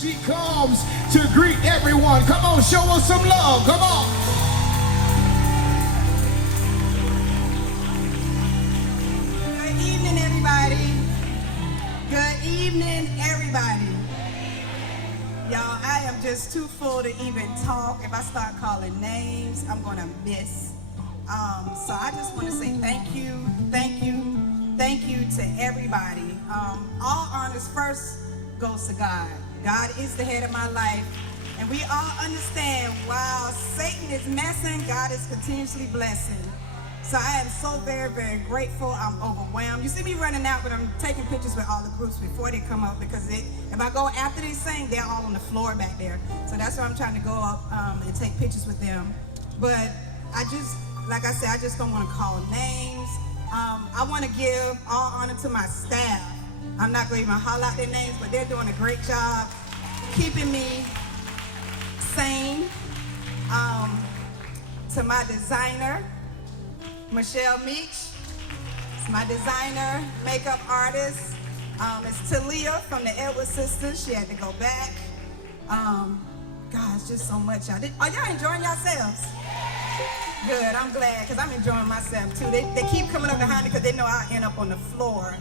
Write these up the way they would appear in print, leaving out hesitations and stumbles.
She comes to greet everyone. Come on, show us some love. Come on. Good evening, everybody. Good evening, everybody. Y'all, I am just too full to even talk. If I start calling names, I'm gonna miss. So I just want to say thank you to everybody. All honors first goes to God. God is the head of my life, and we all understand while Satan is messing, God is continuously blessing. So I am so very, very grateful. I'm overwhelmed. You see me running out, but I'm taking pictures with all the groups before they come up, because if I go after they sing, they're all on the floor back there. So that's why I'm trying to go up and take pictures with them. But I just, like I said, I just don't want to call names. I want to give all honor to my staff. I'm not going to even holler out their names, but they're doing a great job keeping me sane. To my designer, Michelle Meach, it's my designer, makeup artist. It's Talia from the Edwards Sisters. She had to go back. Gosh, just so much. Are y'all enjoying yourselves? Good, I'm glad, because I'm enjoying myself too. They keep coming up behind me because they know I'll end up on the floor.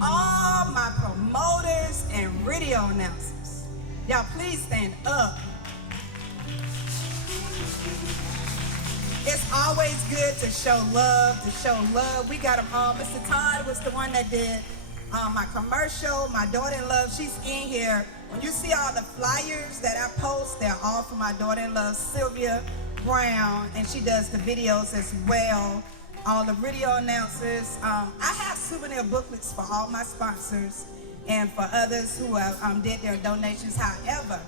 All my promoters and radio announcers, y'all please stand up. It's always good to show love, We got them all. Mr. Todd was the one that did my commercial. My daughter-in-law, she's in here. When you see all the flyers that I post, they're all for my daughter-in-law, Sylvia Brown, and she does the videos as well. All the radio announcers. I have souvenir booklets for all my sponsors and for others who have did their donations. However,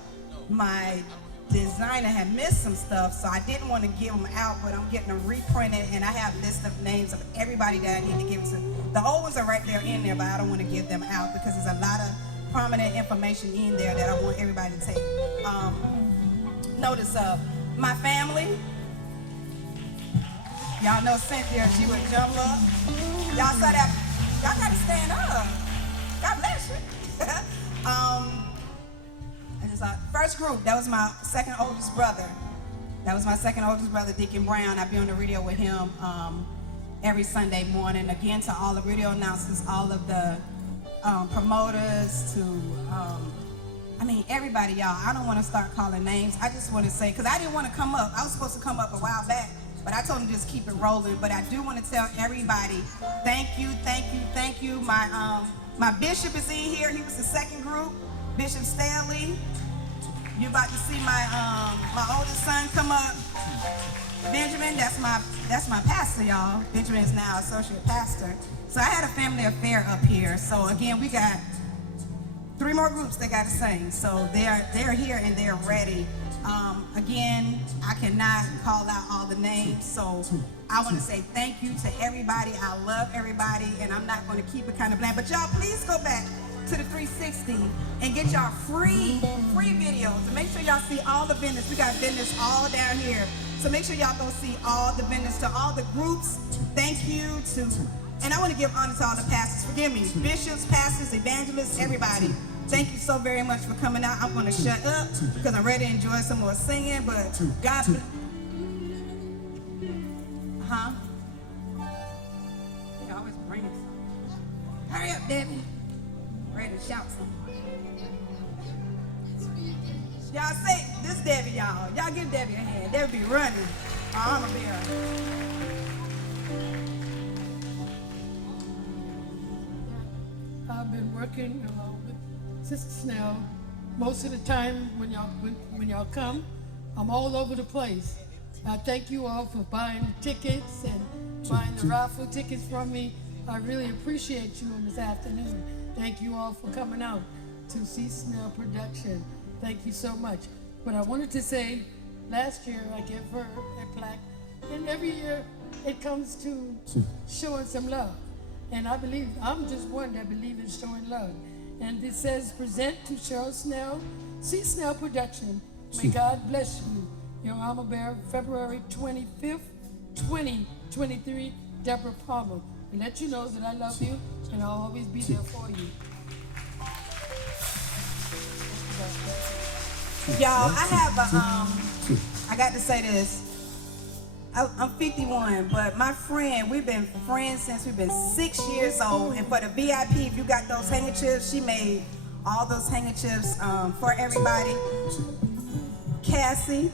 my designer had missed some stuff, so I didn't want to give them out, but I'm getting them reprinted, and I have a list of names of everybody that I need to give them to. The old ones are right there in there, but I don't want to give them out because there's a lot of prominent information in there that I want everybody to take notice of. My family, y'all know Cynthia, she would jump up. Y'all saw that, y'all gotta stand up. God bless you. First group, that was my second oldest brother. Deacon Brown. I be on the radio with him every Sunday morning. Again, to all the radio announcers, all of the promoters, everybody, y'all. I don't want to start calling names. I just want to say, because I didn't want to come up. I was supposed to come up a while back, but I told them to just keep it rolling. But I do want to tell everybody, thank you. My bishop is in here. He was the second group, Bishop Staley. You about to see my oldest son come up. Benjamin, that's my pastor, y'all. Benjamin is now associate pastor. So I had a family affair up here. So again, we got 3 more groups that got to sing. So they're here and they're ready. Again, I cannot call out all the names. So I want to say thank you to everybody. I love everybody, and I'm not going to keep it kind of bland. But y'all, please go back to the 360 and get y'all free videos, and make sure y'all see all the vendors. We got vendors all down here, so make sure y'all go see all the vendors. To all the groups, thank you to, and I want to give honor to all the pastors. Forgive me, bishops, pastors, evangelists, everybody. Thank you so very much for coming out. I'm going to shut up because I'm ready to enjoy some more singing. But God, you always bring it. Hurry up, Debbie. Ready to shout something. Y'all say, this Debbie, y'all. Y'all give Debbie a hand. Debbie be running. I'm gonna be her. I've been working with Sister Snell. Most of the time when y'all come, I'm all over the place. I thank you all for buying the tickets and buying the raffle tickets from me. I really appreciate you on this afternoon. Thank you all for coming out to see Snell production. Thank you so much. But I wanted to say, last year I gave her a plaque, and every year it comes to showing some love. And I believe, I'm just one that believes in showing love. And it says, present to Cheryl Snell, C. Snell Production. May God bless you. Your armor bearer, February 25th, 2023, Deborah Palmer. And let you know that I love you and I'll always be there for you. Y'all, I have a, I got to say this. I'm 51, but my friend, we've been friends since we've been 6 years old. And for the VIP, if you got those handkerchiefs, she made all those handkerchiefs for everybody. Cassie,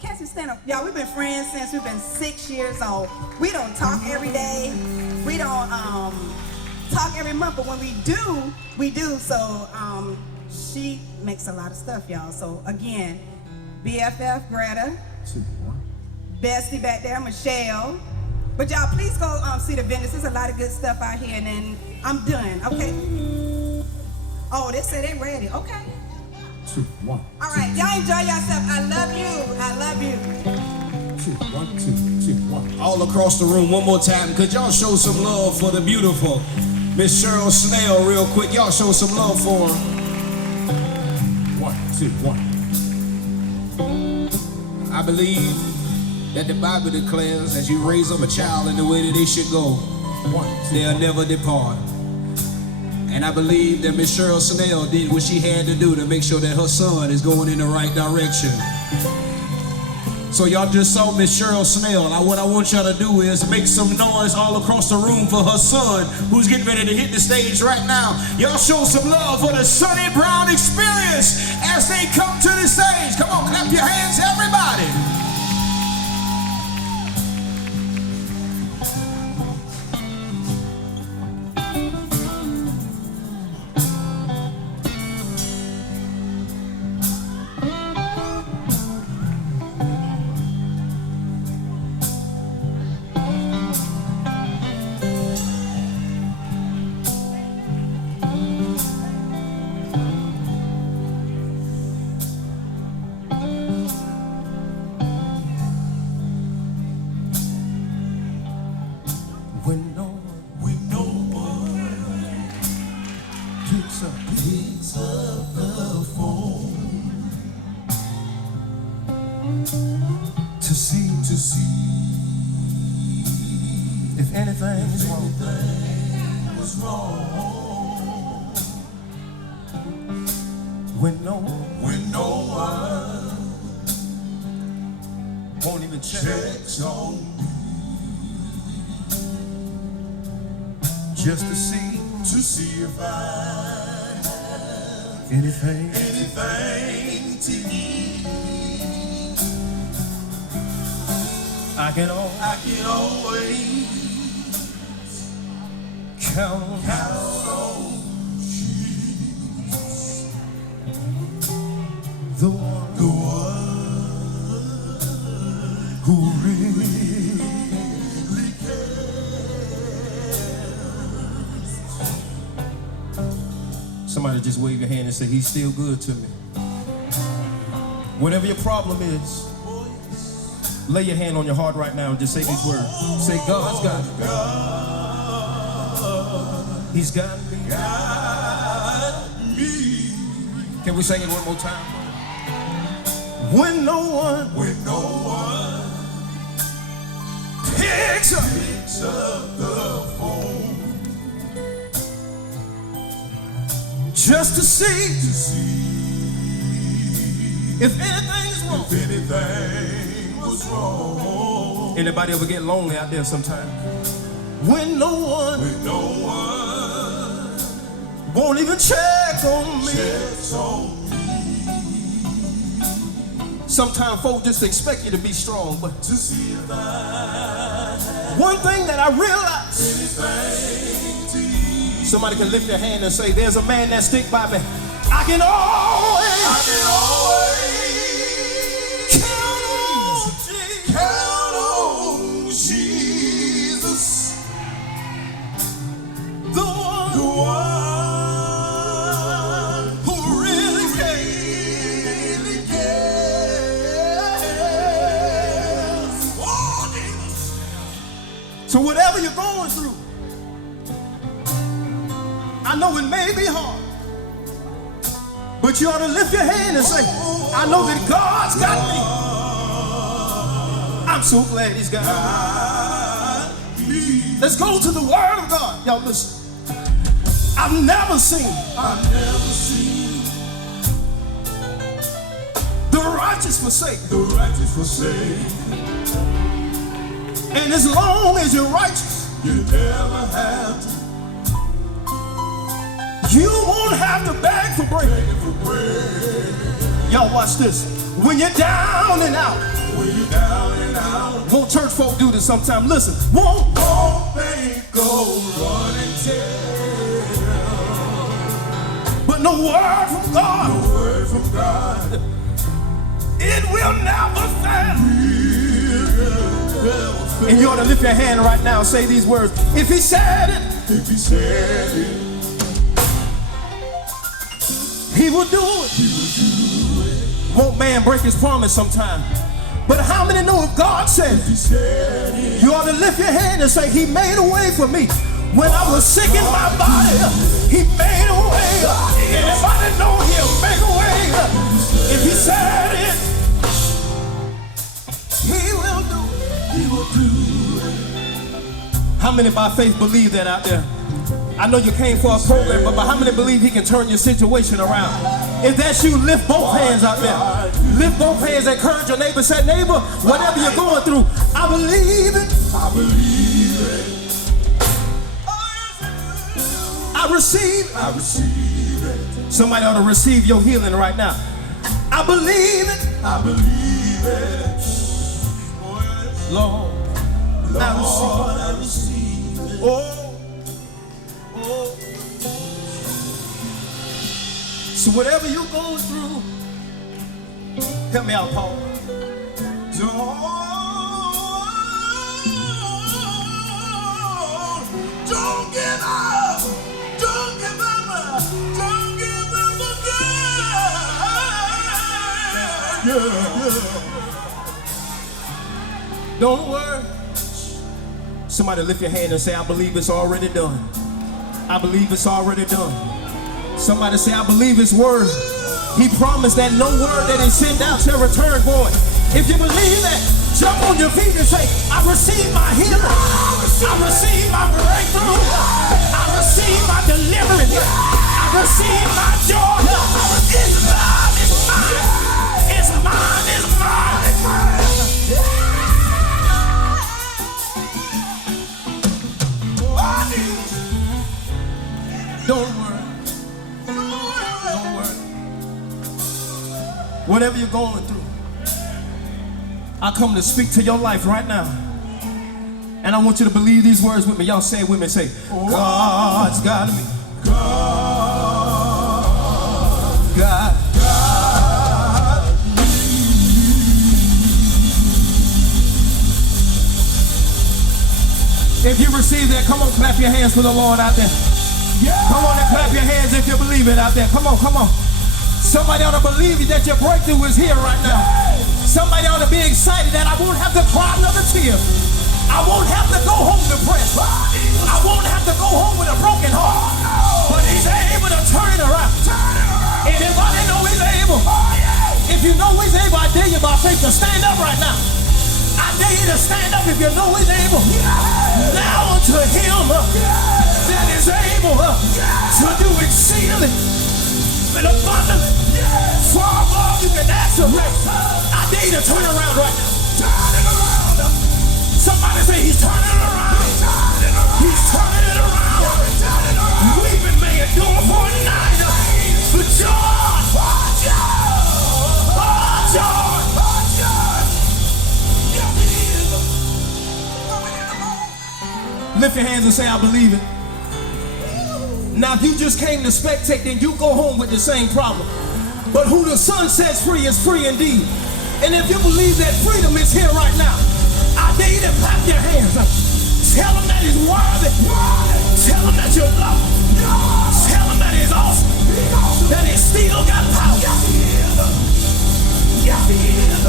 Cassie, stand up. Y'all, we've been friends since we've been 6 years old. We don't talk every day. We don't talk every month, but when we do, we do. So she makes a lot of stuff, y'all. So again, BFF Greta, Bestie back there, Michelle. But y'all, please go see the vendors. There's a lot of good stuff out here, and then I'm done, okay? Oh, they said they ready, okay. 2, 1. All right, y'all enjoy yourself. I love you. I love you. 2, 1, 2, 2, 1. All across the room, one more time. Could y'all show some love for the beautiful Miss Cheryl Snell real quick? Y'all show some love for her. 1, 2, 1. I believe that the Bible declares as you raise up a child in the way that they should go, 1, 2, they'll never depart. And I believe that Miss Cheryl Snell did what she had to do to make sure that her son is going in the right direction. So y'all just saw Miss Cheryl Snell. What I want y'all to do is make some noise all across the room for her son, who's getting ready to hit the stage right now. Y'all show some love for the Sonny Brown Xperience as they come to the stage. Come on, clap your hands, everybody. When no one picks up the phone to see if anything is wrong. When no one won't even check on me. Just to see if I have anything to eat. I can always count on Jesus, the one who really Somebody just wave your hand and say, he's still good to me. Whatever your problem is, lay your hand on your heart right now and just say these words. Say, God's got me. He's got me. Can we sing it one more time? When no one picks up the phone, just to see if anything was wrong. Anybody ever get lonely out there sometime? When no one won't even check on me. Sometimes folks just expect you to be strong, but to see if one thing that I realized, somebody can lift their hand and say, there's a man that stick by me. I can always count on Jesus, the one who really cares. Oh, Jesus. So whatever you're going through, I know it may be hard, but you ought to lift your hand and say, I know that God's got me. I'm so glad he's got me. Let's go to the Word of God. Y'all listen. I've never seen righteous forsake. The righteous forsake. And as long as you're righteous, You never have to you won't have to beg for bread. beg for bread. Y'all watch this. When you're down and out, When you're down and out, won't church folk do this sometime? Listen, won't all things go run and tell. but no word from God, The word from God. it will never fail. Never And you ought to lift your hand right now and say these words. If he said it, If he said it, he will do it. Won't man break his promise sometime? But how many know if God said he it? said it. You ought to lift your hand and say, he made a way for me. When I was sick in my body, he made a way. Anybody know he'll make a way? If he said it, he will do it. He will do it. How many by faith believe that out there? I know you came for a program, but how many believe he can turn your situation around? If that's you, lift both hands out there. Lift both hands, encourage your neighbor. Say, neighbor, whatever you're going through, I believe it. I believe it. I receive it. I receive it. Somebody ought to receive your healing right now. I believe it. I believe it. Oh, yes. Lord, I receive Lord, I receive it. it. Oh. So whatever you're going through, help me out, Paul. Don't give up. Don't give up. Don't give up again. Yeah. Don't worry. Somebody lift your hand and say, I believe it's already done. I believe it's already done. Somebody say, I believe his word. He promised that no word that is sent out shall return void. If you believe that, jump on your feet and say, I receive my healing. I receive my breakthrough. I receive my deliverance. I receive my joy. It's mine, it's mine. It's mine, it's mine, it's mine. Don't worry. Don't worry. Whatever you're going through, I come to speak to your life right now. And I want you to believe these words with me. Y'all say it with me. Say, God's got me. God. If you receive that, come on, clap your hands for the Lord out there. Come on and clap your hands if you believe it out there. Come on, come on. Somebody ought to believe that your breakthrough is here right now. Somebody ought to be excited that I won't have to cry another tear. I won't have to go home depressed. I won't have to go home with a broken heart. But he's able to turn it around. Anybody know he's able? If you know he's able, I dare you by faith to stand up right now. I dare you to stand up if you know he's able. Now unto him that is able to do exceedingly and abundantly far above you can ask or think. I dare you to turn around right now. Turn it around. Somebody say he's turning it around. He's turning it around. Weeping may endure for a night, but joy, joy. Lift your hands and say, I believe it. Now, if you just came to spectate, then you go home with the same problem. But who the Son sets free is free indeed. And if you believe that freedom is here right now, I dare you to clap your hands. Tell him that he's worthy. Tell him that you love him. Tell him that he's awesome. That he still got power. Yes, he is. Yes, he is.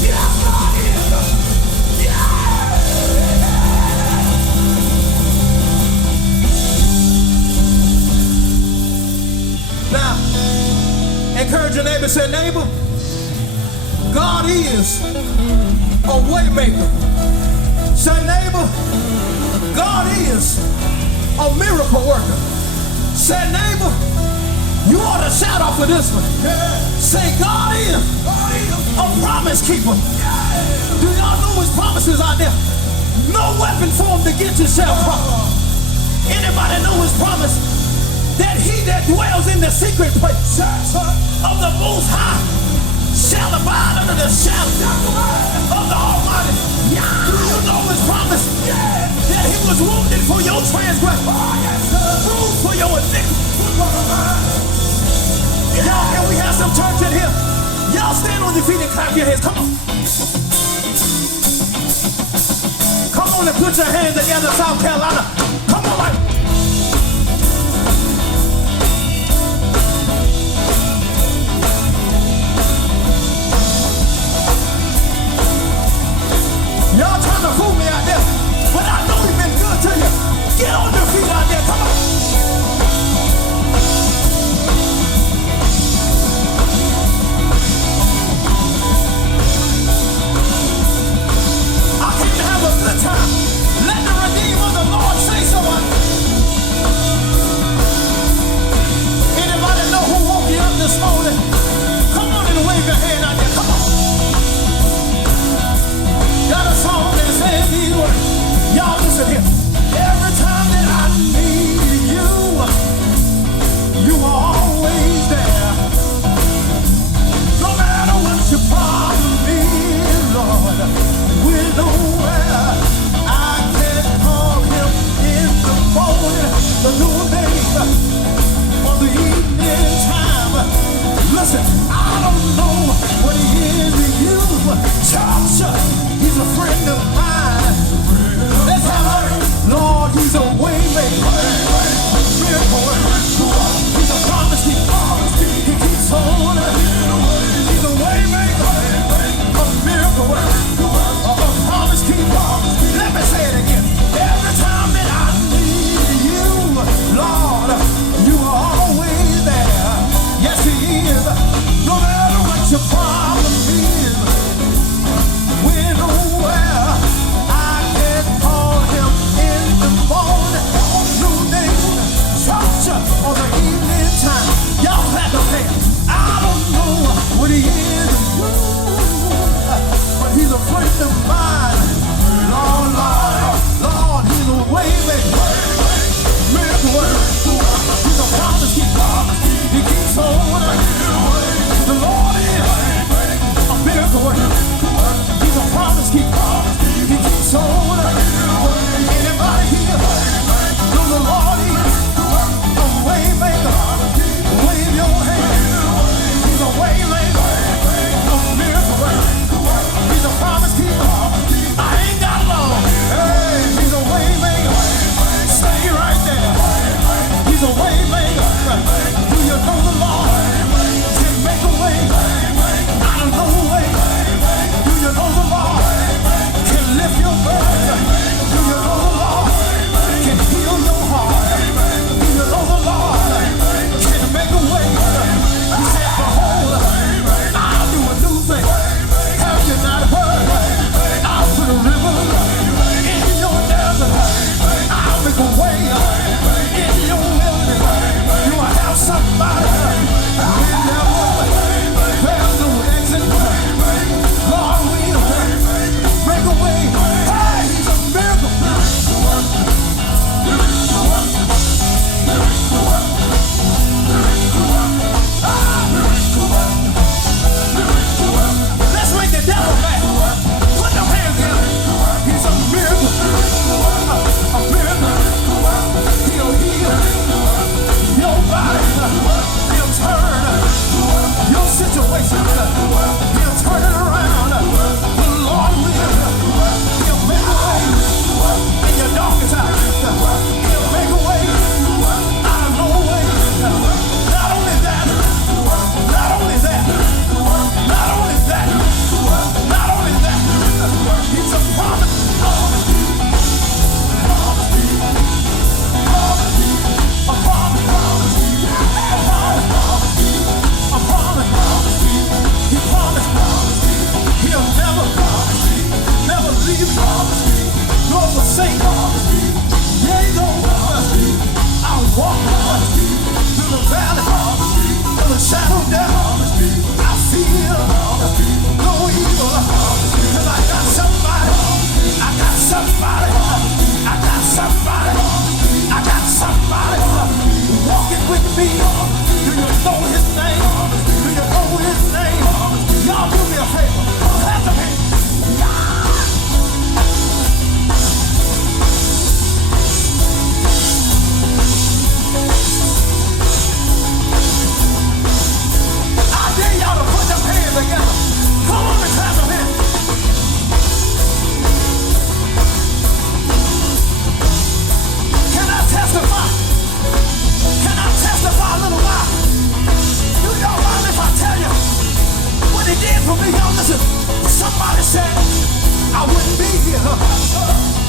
Yes, God is. Yeah. Now, encourage your neighbor, say, neighbor, God is a way maker. Say, neighbor, God is a miracle worker. Say, neighbor, you ought to a shout out for this one. Say, God is a promise keeper. Do y'all know his promises out there? No weapon formed against you shall prosper. Anybody know his promise? That he that dwells in the secret place of the Most High shall abide under the shadow of the Almighty. Do you know his promise? That he was wounded for your transgression, bruised for your iniquity. Y'all, can we have some church in here? Y'all stand on your feet and clap your hands. Come on. Come on and put your hands together, South Carolina. Come on, like. Y'all trying to fool me out there, but I know he's been good to you. Get on your feet out there, come on. I came to have a good time. Let the redeemer of the Lord say so. Anybody know who woke you up this morning? Come on and wave your hand out there, come on. Got a song that says these words. Y'all listen here. Every time that I need you, you are always there. No matter what your problem is, Lord, we're nowhere. I can call him in the morning, the noonday, or the evening time. Listen, I don't know what he is to you. Church, he's a friend of mine. Let's have a Lord, he's a way maker. He's a promise keeper. He keeps on. He's a way maker. A miracle worker. A promise keeper. Let me say it again. Every time that I need you, Lord, you are always there. Yes, he is. No matter what your problem is, we're nowhere. I can call him in the morning, noonday, church, or the evening time. Y'all clap your hands. I don't know what he is, but he's a friend of mine. Lord, Lord, Lord, he's a way maker. Miracle worker. He's a promise keeper. He keeps on. The Lord is a miracle worker. He's a promise keeper. He keeps on. Anybody here know the Lord is a way maker? Wave your hand. He's a way maker. A miracle worker. He's a promise keeper. I ain't got long. Hey, he's a way maker. Stay right there. He's a way maker. Do you know the Lord can make a way out of no way? Do you know the Lord can lift your burden? Do you know the Lord can heal your heart? Do you know the Lord can make a way? He said, behold, I'll do a new thing. Have you not heard? I'll put a river in your desert. I'll make a way in your wilderness. You will have somebody in their way. There's no exit. Lord will make a way. Hey, he's a miracle. Let's make the devil mad. Put them hands together. He's a miracle. A miracle. He'll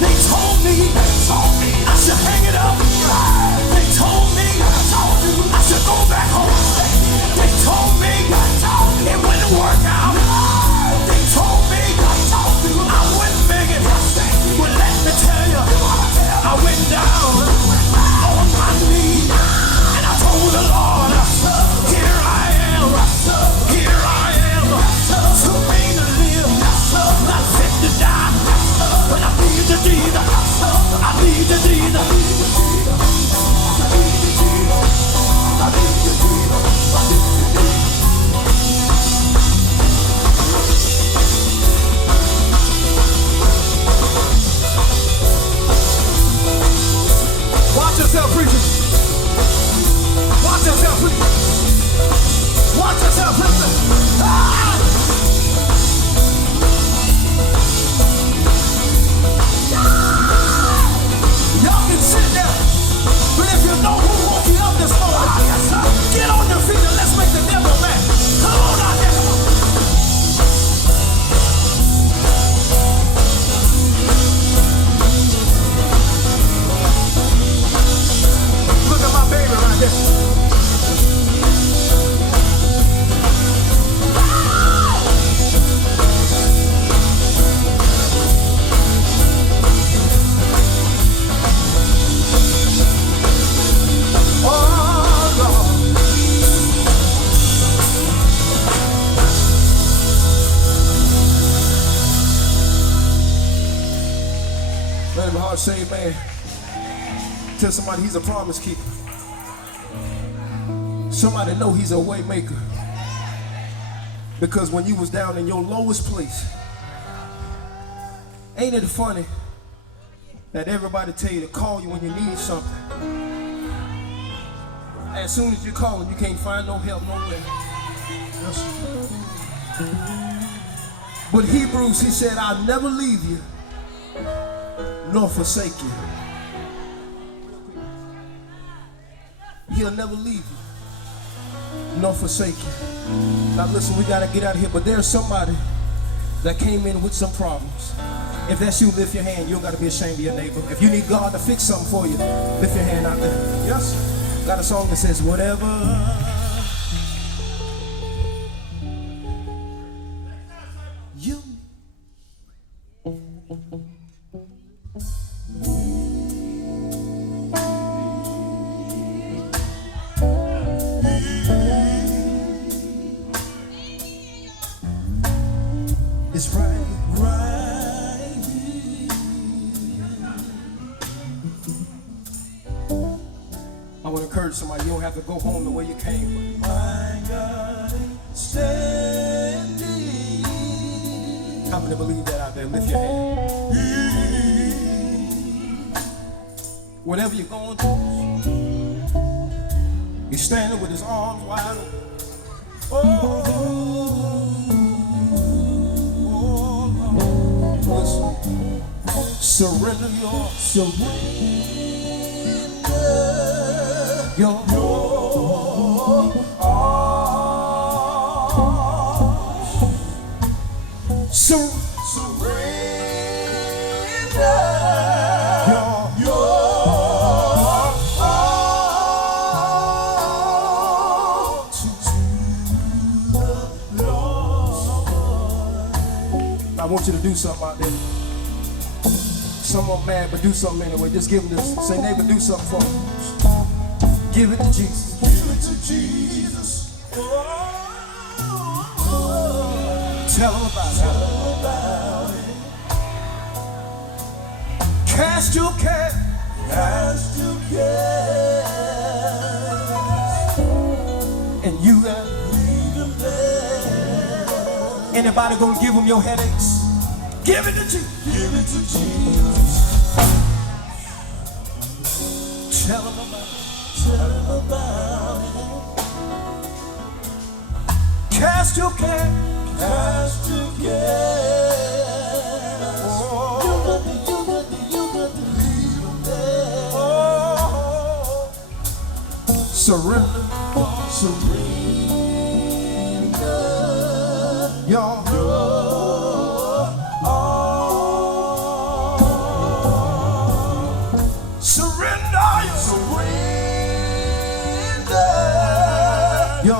They told me I should hang it up. They told me I should go back home. They told me it wouldn't work out. They told me I wouldn't make it. But let me tell you, I went down on my knees and I told the Lord, here I am, here I am. Too pain to live, not fit to die. But I need the deed, I need the deed. Watch yourself, preacher. Watch yourself, preacher. Watch yourself, preacher. Ah! Y'all can sit there, but if you know who woke you up this morning, get on your feet and let's make the devil mad. Come on out there. Look at my baby right there. Let him hard say, man. Tell somebody he's a promise keeper. Somebody know he's a way maker. Because when you was down in your lowest place, ain't it funny that everybody tell you to call you when you need something? As soon as you call them, you can't find no help nowhere. But Hebrews, he said, I'll never leave you nor forsake you. He'll never leave you nor forsake you. Now listen, we gotta get out of here, but there's somebody that came in with some problems. If that's you, lift your hand. You don't gotta be ashamed of your neighbor. If you need God to fix something for you, lift your hand out there. Yes. Got a song that says, whatever you is right here. I want to encourage somebody, you don't have to go home the way you came. But my God standing. How many believe that out there? Lift your hand. Whatever you're going through, he's standing with his arms wide open. Surrender your I want you to do something out there. Some of them mad, but do something anyway. Just give them this. Say, neighbor, do something for me. Give it to Jesus. Give it to Jesus. Tell him about it. Cast your care. Cast your care. And you got to leave them there. Anybody gonna give them your headaches? Give it to Jesus. Give it to Jesus. Tell him about it. Tell him about it. Cast your care. Cast your care. Oh, you got to leave them there. Oh, surrender. Surrender. Your Somebody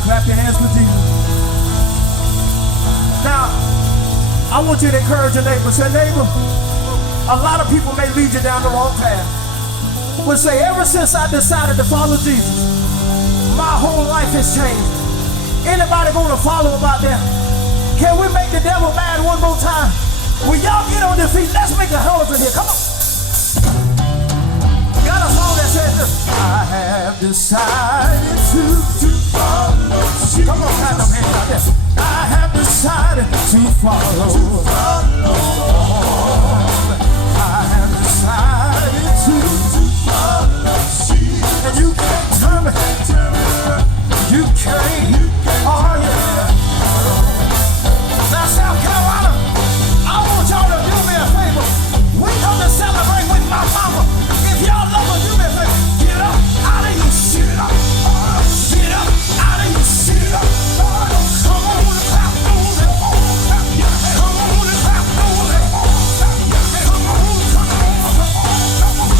clap your hands for Jesus. Now, I want you to encourage your neighbor. Say, neighbor, a lot of people may lead you down the wrong path. But say, ever since I decided to follow Jesus, my whole life has changed. Anybody gonna follow about that? Can we make the devil mad one more time? Will y'all get on their feet? Let's make a hell of it here. Come on. Got a song that says this. I have decided to follow Jesus. Come on, clap them hands out there. I have decided to follow. I have decided to follow Jesus. And you can't turn me. You can't. Oh yeah. Now South Carolina, I want y'all to do me a favor. We come to celebrate with my mama. If y'all love her, do me a favor. Get up out of your shit. Get up out of your shit. Come on and clap on it. Come on and clap on it. Come on, come on.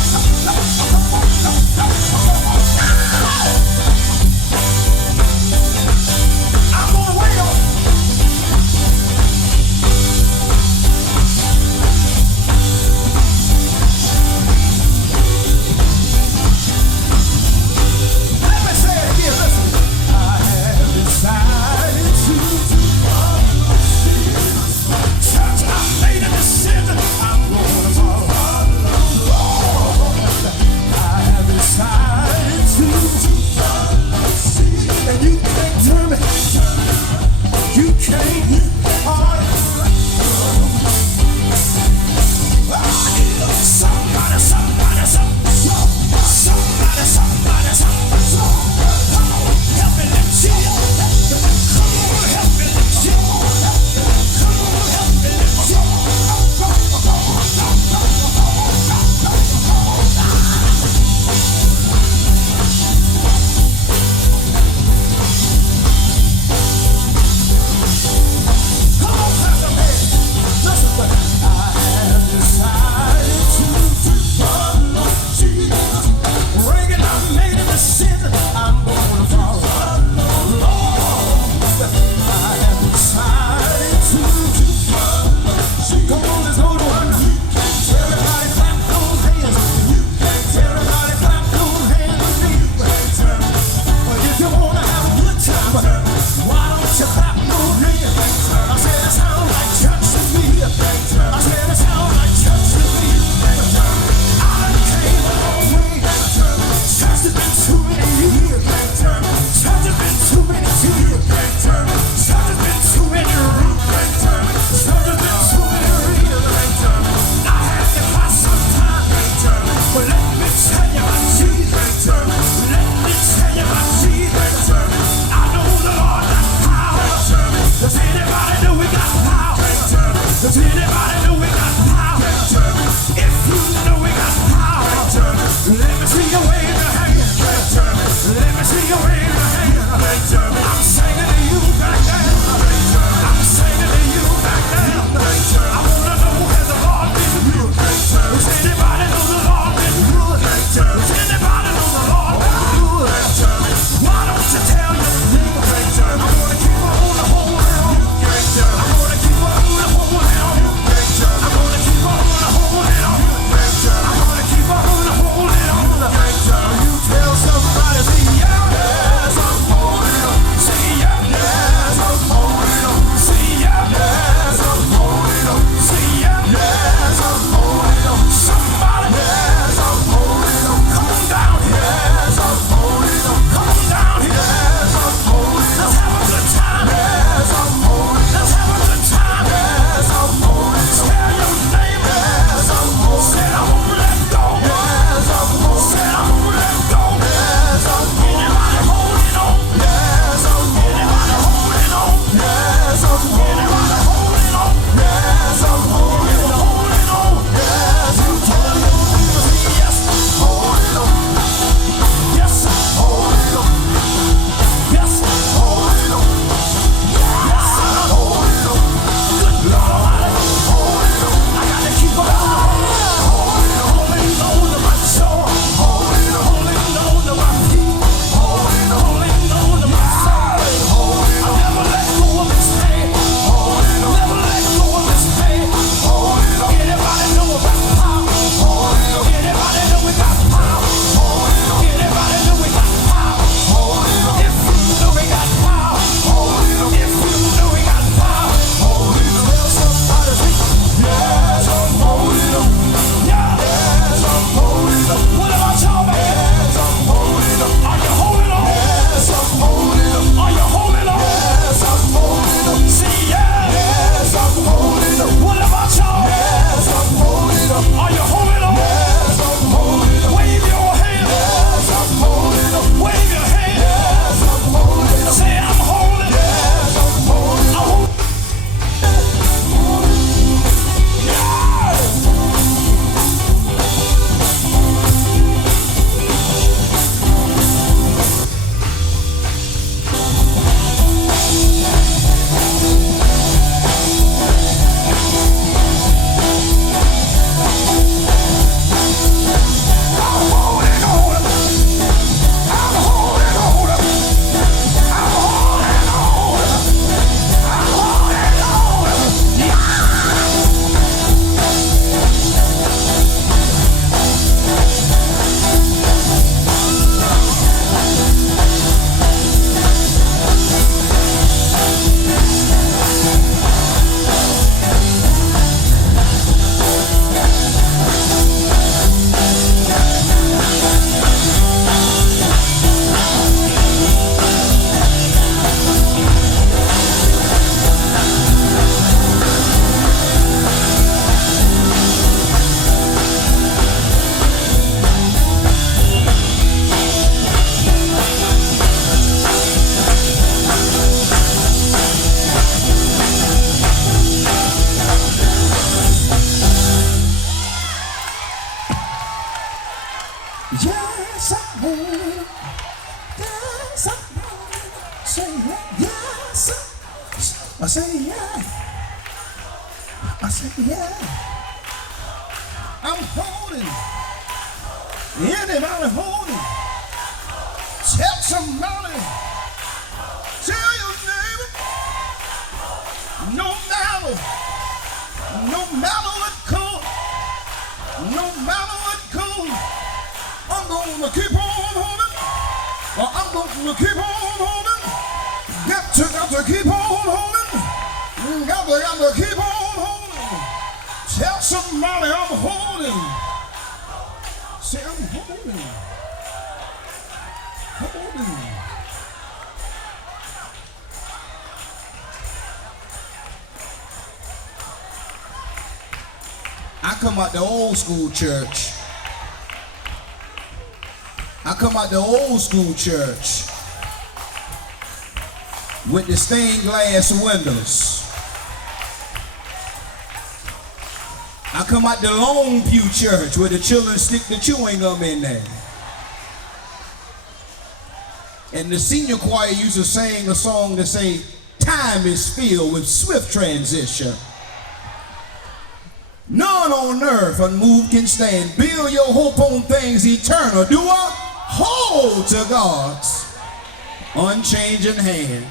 I say yeah. I say yeah. I'm holding. Anybody holding? Tell somebody. Tell your neighbor. No matter what comes, no matter what comes, I'm gonna keep on holding. I'm gonna keep on holding. Got to keep on holding. Got to keep on holding. Tell somebody I'm holding. Say I'm holding. Holding. I come out the old school church. I come out the old school church with the stained glass windows. I come out the long pew church where the children stick the chewing gum in there. And the senior choir used to sing a song that say, time is filled with swift transition. None on earth unmoved can stand. Build your hope on things eternal. Do I hold to God's unchanging hand.